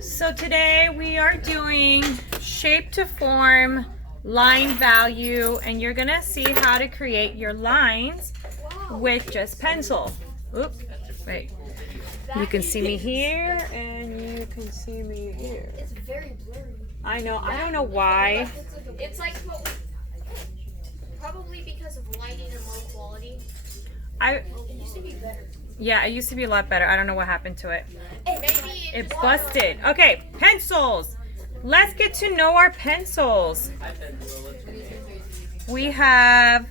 So today we are doing shape to form line value, and you're gonna see how to create your lines with just pencil. Oops, wait. You can see me here and you can see me here. It's very blurry. I know, I don't know why. It's like probably because of lighting and low quality. It used to be better. Yeah, it used to be a lot better. I don't know what happened to it. Maybe It busted. Okay, pencils. Let's get to know our pencils. We have,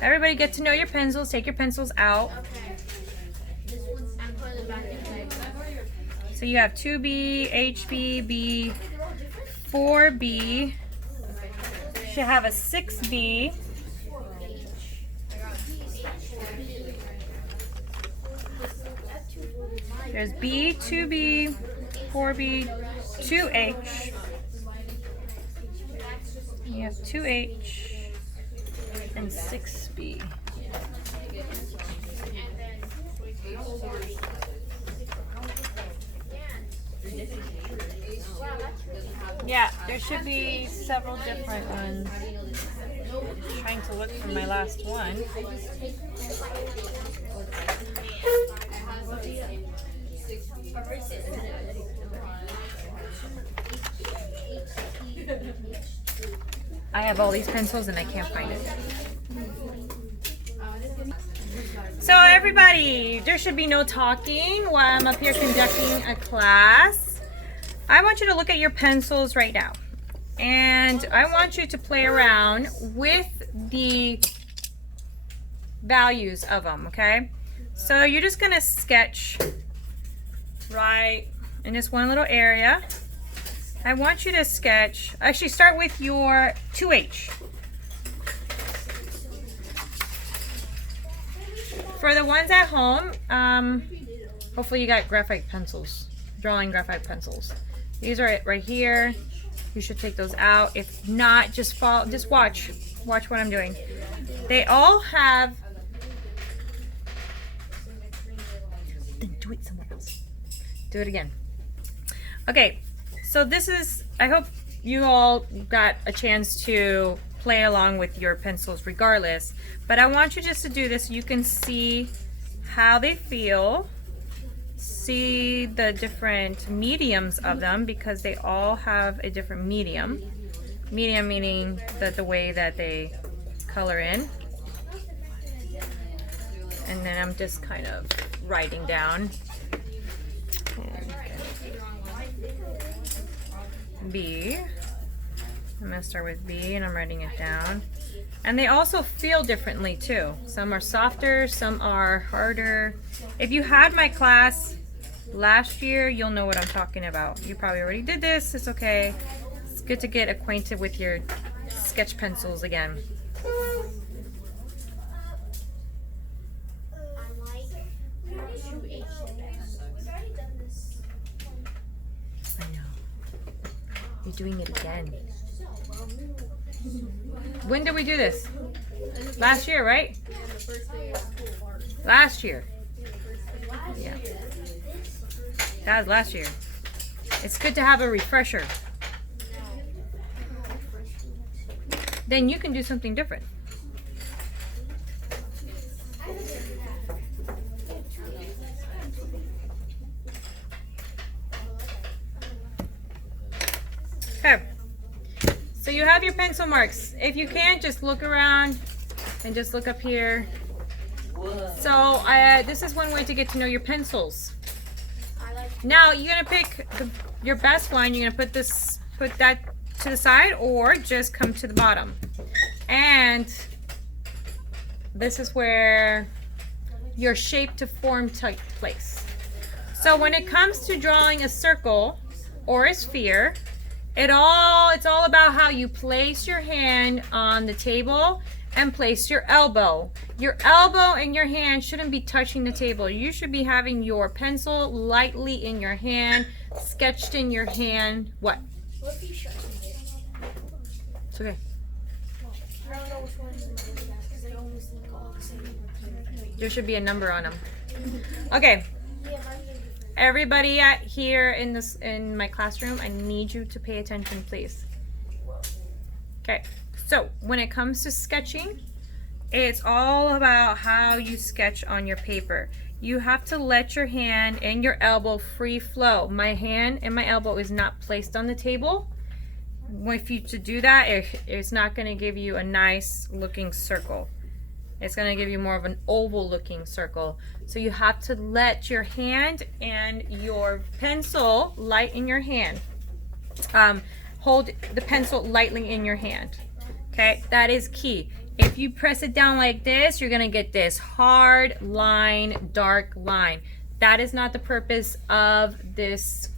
everybody get to know your pencils. Take your pencils out. Okay. I'm putting it back in. So you have 2B, HB, B, 4B. You should have a 6B. There's B, 2B, 4B, 2H. You have 2H and 6B. Yeah, there should be several different ones. I'm trying to look for my last one. I have all these pencils and I can't find it. So everybody, there should be no talking while I'm up here conducting a class. I want you to look at your pencils right now. And I want you to play around with the values of them, okay? So you're just gonna sketch right in this one little area. I want you to sketch, actually start with your 2H. For the ones at home, hopefully you got graphite pencils, drawing graphite pencils. These are it right here. You should take those out. If not, just watch what I'm doing. They all have, then do it somewhere else. Do it again. Okay, so this is, I hope you all got a chance to play along with your pencils regardless, but I want you just to do this so you can see how they feel, see the different mediums of them, because they all have a different medium. Medium meaning that the way that they color in. And then I'm just kind of writing down. B. I'm going to start with B and I'm writing it down. And they also feel differently too. Some are softer, some are harder. If you had my class last year, you'll know what I'm talking about. You probably already did this, it's okay. It's good to get acquainted with your sketch pencils again. I know. You're doing it again. When did we do this? Last year, right? Last year. Yeah. That was last year. It's good to have a refresher. Then you can do something different. Okay. So you have your pencil marks. If you can't, just look around and just look up here. So this is one way to get to know your pencils. Now you're gonna pick your best one. You're gonna put that to the side, or just come to the bottom. And this is where your shape to form takes place. So when it comes to drawing a circle or a sphere, it's all about how you place your hand on the table and place your elbow. Your elbow and your hand shouldn't be touching the table. You should be having your pencil lightly in your hand, sketched in your hand. What? What if you shut it? It's okay. I don't know which one because I always think all the same. There should be a number on them. Okay. everybody here in my classroom, I need you to pay attention, please. Okay, so when it comes to sketching, it's all about how you sketch on your paper. You have to let your hand and your elbow free flow. My hand and my elbow is not placed on the table. If you to do that, it's not going to give you a nice looking circle. It's going to give you more of an oval looking circle. So you have to let your hand and your pencil light in your hand. Hold the pencil lightly in your hand. Okay, that is key. If you press it down like this, you're gonna get this hard line, dark line. That is not the purpose of this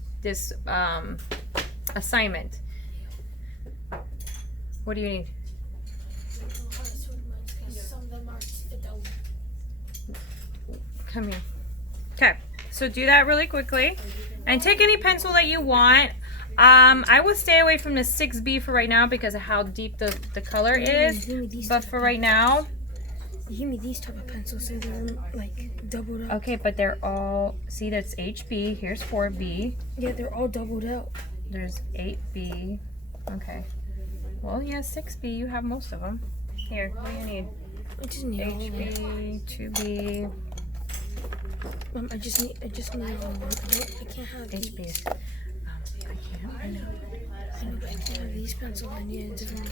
assignment. What do you need? Come here. Okay, so do that really quickly. And take any pencil that you want. I would stay away from the 6B for right now because of how deep the color is. But for right now, you give me these type of pencils so they're like doubled up. okay, but they're all, see, that's HB. Here's 4B. Yeah, they're all doubled out. There's 8B. Okay. Well, yeah, 6B. You have most of them. Here, what do you need? I just need HB, 2B. I just need I can't have HB. I know, but I can't have these pencils. I need a different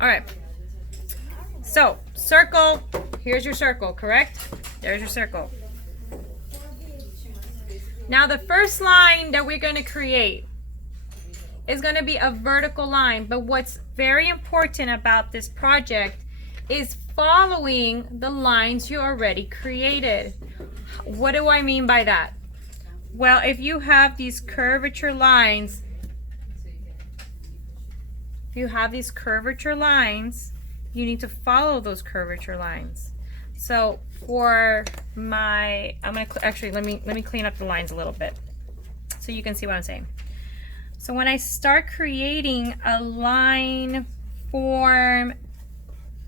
All right. So, circle. Here's your circle, correct? There's your circle. Now, the first line that we're going to create is going to be a vertical line. But what's very important about this project is following the lines you already created. What do I mean by that? Well, if you have these curvature lines, you need to follow those curvature lines. So for my, actually, let me clean up the lines a little bit so you can see what I'm saying. So when I start creating a line form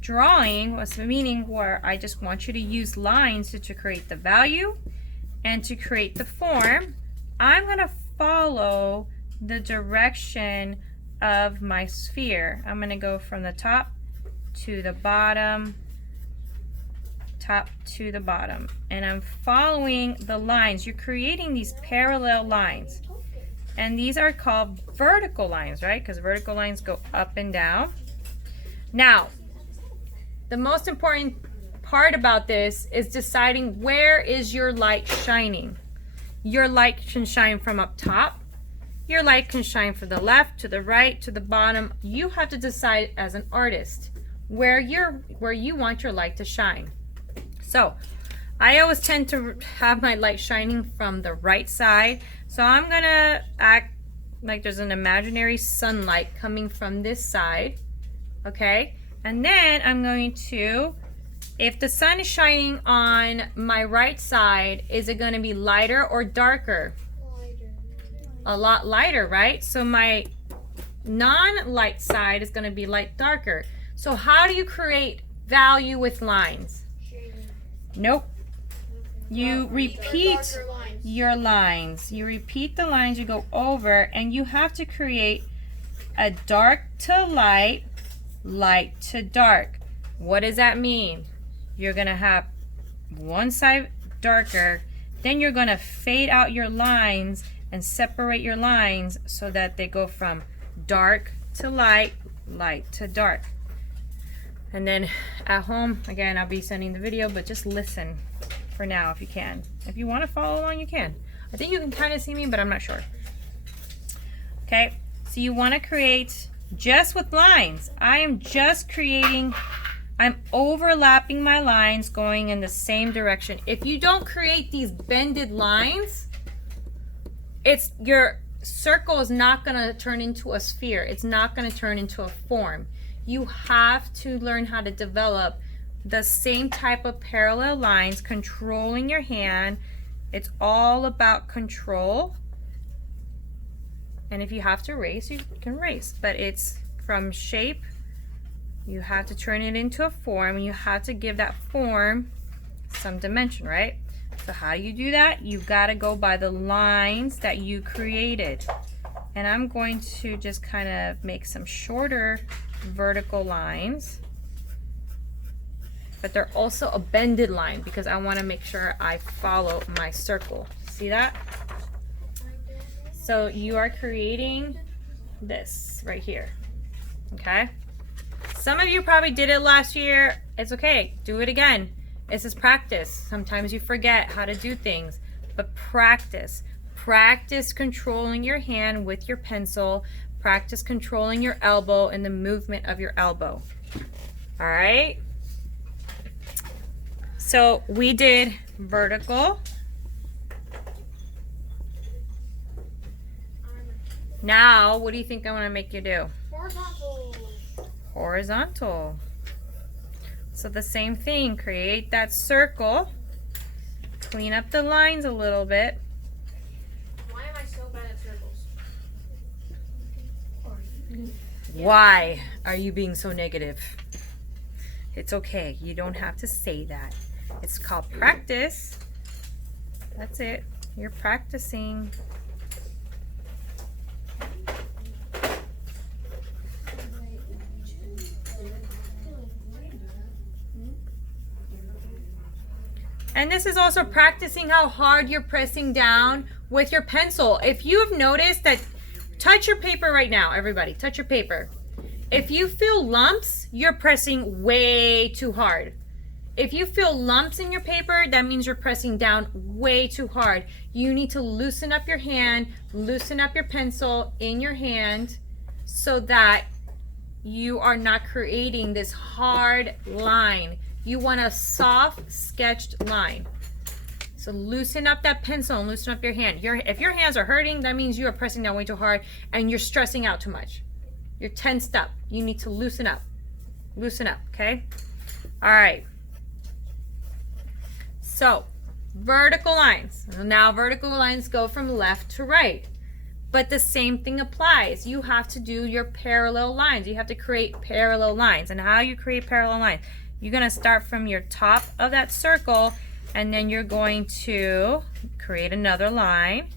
drawing, what's the meaning where I just want you to use lines to create the value and to create the form, I'm going to follow the direction of my sphere. I'm going to go from the top to the bottom, top to the bottom, and I'm following the lines. You're creating these parallel lines, and these are called vertical lines, right? Because vertical lines go up and down. Now, the most important part about this is deciding where is your light shining. Your light can shine from up top. Your light can shine from the left, to the right, to the bottom. You have to decide as an artist where you want your light to shine. So, I always tend to have my light shining from the right side. So I'm gonna act like there's an imaginary sunlight coming from this side, okay? And then I'm going to, if the sun is shining on my right side, is it going to be lighter or darker? Lighter. A lot lighter, right? So my non-light side is going to be light darker. So how do you create value with lines? Nope. You repeat your lines. You repeat the lines, you go over, and you have to create a dark to light, light to dark. What does that mean? You're going to have one side darker, then you're going to fade out your lines and separate your lines so that they go from dark to light, light to dark. And then at home, again, I'll be sending the video, but just listen for now if you can. If you want to follow along, you can. I think you can kind of see me, but I'm not sure. Okay, so you want to create just with lines. I am just creating, I'm overlapping my lines going in the same direction. If you don't create these bended lines, your circle is not going to turn into a sphere. It's not going to turn into a form. You have to learn how to develop the same type of parallel lines, controlling your hand. It's all about control. And if you have to erase, you can erase. But it's from shape, you have to turn it into a form, and you have to give that form some dimension, right? So how you do that? You've got to go by the lines that you created. And I'm going to just kind of make some shorter vertical lines. But they're also a bended line because I want to make sure I follow my circle. See that? So you are creating this right here. Okay? Some of you probably did it last year. It's okay. Do it again. This is practice. Sometimes you forget how to do things, but practice. Practice controlling your hand with your pencil. Practice controlling your elbow and the movement of your elbow. All right? So we did vertical. Now, what do you think I want to make you do? Horizontal. Horizontal. So the same thing, create that circle, clean up the lines a little bit. Why am I so bad at circles? Why are you being so negative? It's okay, you don't have to say that. It's called practice. That's it, you're practicing. And this is also practicing how hard you're pressing down with your pencil. If you have noticed that, touch your paper right now, everybody, touch your paper. If you feel lumps, you're pressing way too hard. If you feel lumps in your paper, that means you're pressing down way too hard. You need to loosen up your hand, loosen up your pencil in your hand so that you are not creating this hard line. You want a soft sketched line. So loosen up that pencil and loosen up your hand. If your hands are hurting, that means you are pressing down way too hard and you're stressing out too much. You're tensed up. You need to loosen up. Loosen up, okay? All right. So, vertical lines. Now vertical lines go from left to right. But the same thing applies. You have to do your parallel lines. You have to create parallel lines. And how you create parallel lines? You're going to start from your top of that circle, and then you're going to create another line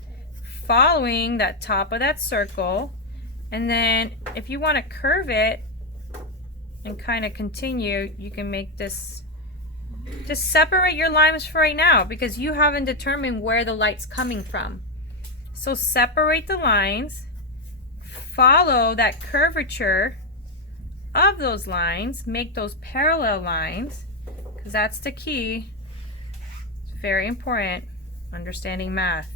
following that top of that circle. And then if you want to curve it and kind of continue, you can make this, just separate your lines for right now because you haven't determined where the light's coming from. So separate the lines, follow that curvature of those lines, make those parallel lines, because that's the key. It's very important, understanding math.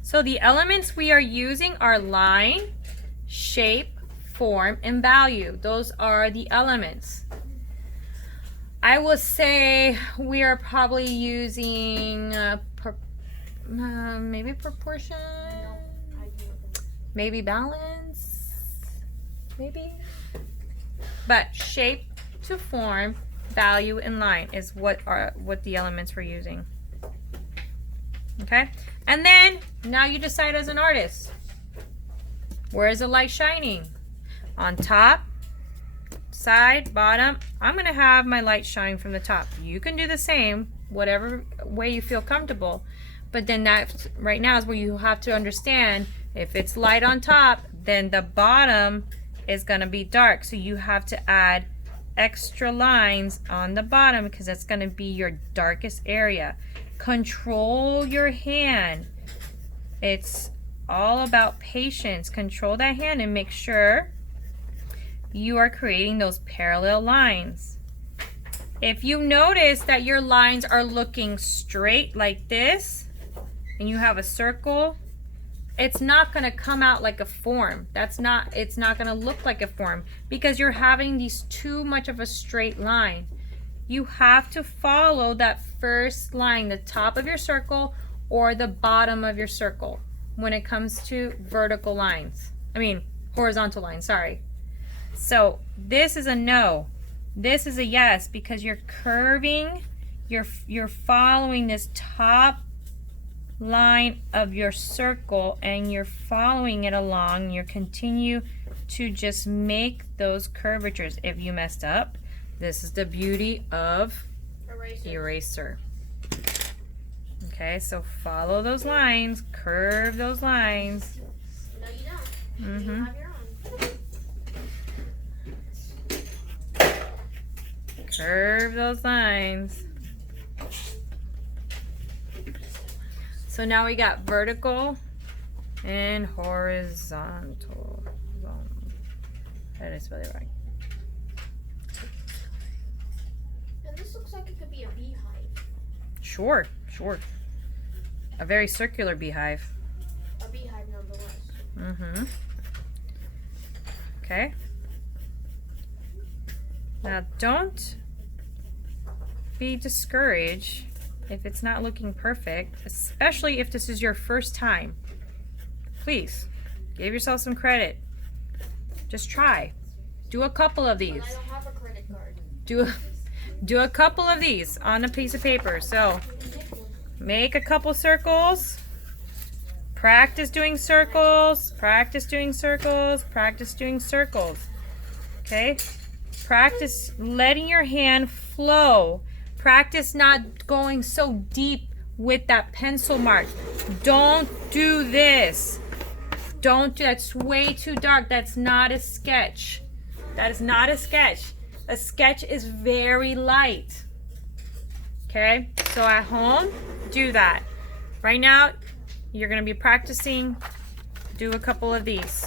So the elements we are using are line, shape, form, and value. Those are the elements. I will say we are probably using maybe proportion, maybe balance, maybe. But shape to form, value, and line is what the elements we're using. Okay? And then now you decide as an artist, where is the light shining? On top, side, bottom. I'm going to have my light shine from the top. You can do the same, whatever way you feel comfortable. But then that right now is where you have to understand, if it's light on top, then the bottom is going to be dark. So you have to add extra lines on the bottom because that's going to be your darkest area. Control your hand. It's all about patience. Control that hand and make sure you are creating those parallel lines. If you notice that your lines are looking straight like this and you have a circle, it's not going to come out like a form. It's not going to look like a form because you're having these too much of a straight line. You have to follow that first line, the top of your circle or the bottom of your circle when it comes to vertical lines. Horizontal lines, sorry. So this is a no. This is a yes because you're curving, you're following this top line of your circle and you're following it along. You continue to just make those curvatures. If you messed up, This is the beauty of Eraser. eraser. Okay, so follow those lines, curve those lines. No, you don't. Mm-hmm. You have your own. Curve those lines. So now we got vertical and horizontal. How did I spell it right? And this looks like it could be a beehive. Sure, sure. A very circular beehive. A beehive nonetheless. Mm-hmm. Okay. Now don't be discouraged if it's not looking perfect, especially if this is your first time. Please, give yourself some credit. Just try. Do a couple of these. But I don't have a credit card. Do a couple of these on a piece of paper. So make a couple circles. Practice doing circles. Practice doing circles. Practice doing circles. Okay? Practice letting your hand flow. Practice not going so deep with that pencil mark. Don't do this. Don't do that's way too dark. That's not a sketch. That is not a sketch. A sketch is very light. Okay? So at home, do that. Right now, you're going to be practicing. Do a couple of these.